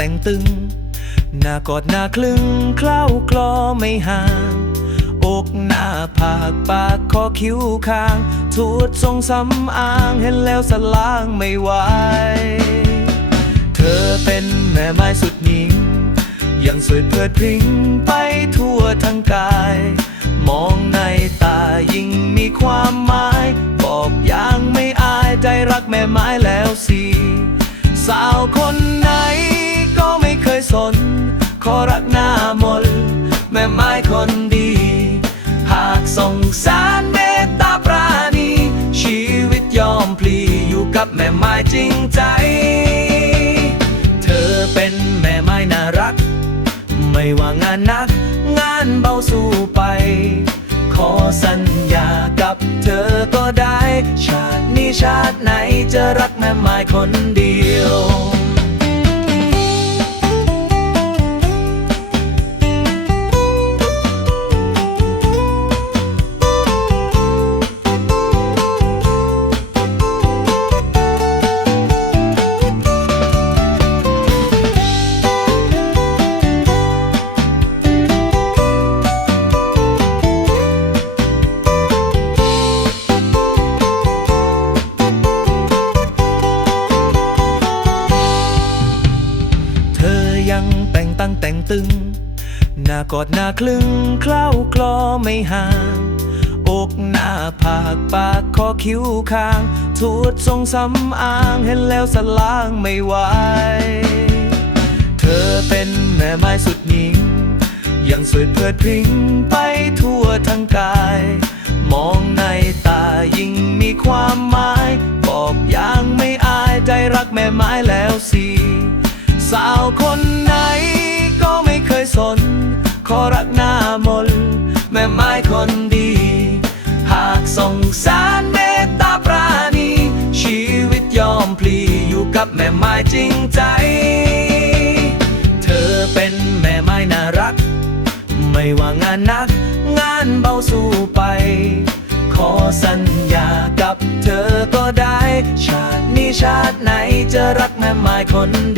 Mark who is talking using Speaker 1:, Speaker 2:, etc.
Speaker 1: แต่งตึง หน้ากอดหน้าคลึงเคล้าคลอไม่ห่าง อกหน้าผากปากคอคิ้วคางทูดทรงสำอางเห็นแล้วสลางไม่ไหวเธอเป็นแม่ไม้สุดหญิง ยังสวยเพิดพริ้งไปทั่วทั้งกาย มองในตายิ่งมีความหมาย บอกอย่างไม่อายใจรักแม่ไม้แล้วสิ สาวคนไหน รักหน้ามนแม่ไม้คนดี หากสงสารเมตตาปราณี ชีวิตยอมพลีอยู่กับแม่ไม้จริงใจ เธอเป็นแม่ไม้น่ารัก ไม่ว่างานหนัก งานเบาสู้ไป ขอสัญญากับเธอก็ได้ ชาตินี้ชาติไหนจะรักแม่ไม้คนเดียว ยังแต่งตั้งแต่งตึง หน้ากอดหน้าคลึงเคล้าคลอไม่ห่างอกหน้าผากปากคอคิ้วคางทูดทรงสำอางเห็นแล้วสลางไม่ไหวเธอเป็นแม่ไม้สุดหญิง ยังสวยเพลิดพริ้งไปทั่วทั้งกาย มองในตายิ่งมีความหมายบอกอย่างไม่อายใจรักแม่ไม้แล้วสิ สาวคน แม่ไม้คนดี หากสงสารเมตตาปราณี ชีวิตยอมพลีอยู่กับแม่ไม้จริงใจ เธอเป็นแม่ไม้น่ารัก ไม่ว่างานหนัก งานเบาสู้ไป ขอสัญญากับเธอก็ได้ ชาตินี้ชาติไหนจะรักแม่ไม้คนดี